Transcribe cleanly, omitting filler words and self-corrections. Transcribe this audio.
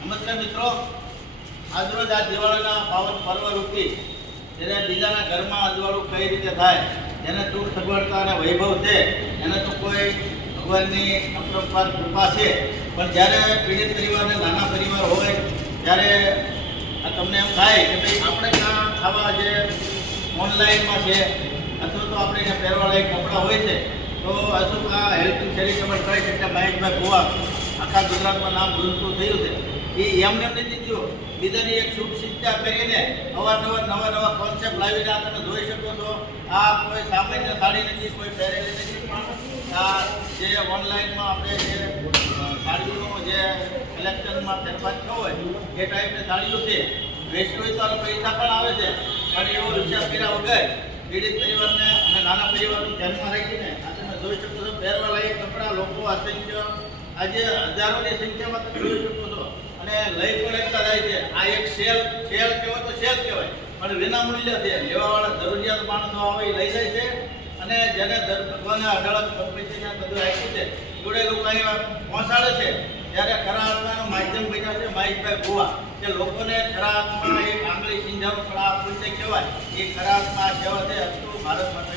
નમસ્કાર મિત્રો, આજરોજ આ દિવાળીના પાવન પર્વ રૂપી જ્યારે બીજાના ઘરમાં અજવાળું કઈ રીતે થાય, જેને સુખ સગવડતા અને વૈભવ છે એને તો કોઈ ભગવાનની અપરંપાર કૃપા છે. પણ જ્યારે પીડિત પરિવારને નાના પરિવાર હોય ત્યારે તમને એમ થાય કે ભાઈ આપણે કાં આવા જે ઓનલાઈનમાં છે અથવા તો આપણે જે પહેરવાલાયક કપડાં હોય છે તો અશુક આ હેલ્થ ચેરિટેબલ ટ્રસ્ટ એટલે મહેશભાઈ ભુવા આખા ગુજરાતમાં નામ ગુંજતું થયું છે. એ એમને નથી થયું, બીજાની એક શુભ શિક્ષા કરીને અવારનવાર નવા કોન્સેપ્ટ લાવીને આ તમે જોઈ શકો છો. આ કોઈ સામાન્ય સાડી નથી, કોઈ પહેરેલી નથી, પણ આ જે ઓનલાઈનમાં આપણે જે સાડીઓનું જે કલેક્શનમાં ફેરફાર થયો હોય એ ટાઈપની સાડીઓ છે. વેચવી તો પૈસા પણ આવે છે, પણ એવો વિચાર કર્યા વગર પીડિત પરિવારને અને નાના પરિવારનું ધ્યાનમાં રાખીને આ તમે જોઈ શકો છો પહેરવા લાયક કપડાં લોકો અસંખ્ય આજે હજારોની સંખ્યામાં તમે જોઈ શકો છો અને લઈ પણ એકતા જાય છે. આ એક સેલ કહેવાય તો સેલ કહેવાય, પણ વિનામૂલ્ય છે. લેવાવાળા જરૂરિયાત માણસો આવે એ લઈ જાય છે અને જેને ભગવાને અઢળક સંપત્તિને બધું આપ્યું છે જોડે લોકો અહીંયા પહોંચાડે છે. ત્યારે ખરા અર્થનું માધ્યમ બન્યા છે મહેશભાઈ ભુવા, કે લોકોને ખરા અર્થમાં એક આંગળી સિંધાનું પણ આ પુણ્ય કહેવાય. એ ખરા અર્થમાં સેવા છે. ભારત માટે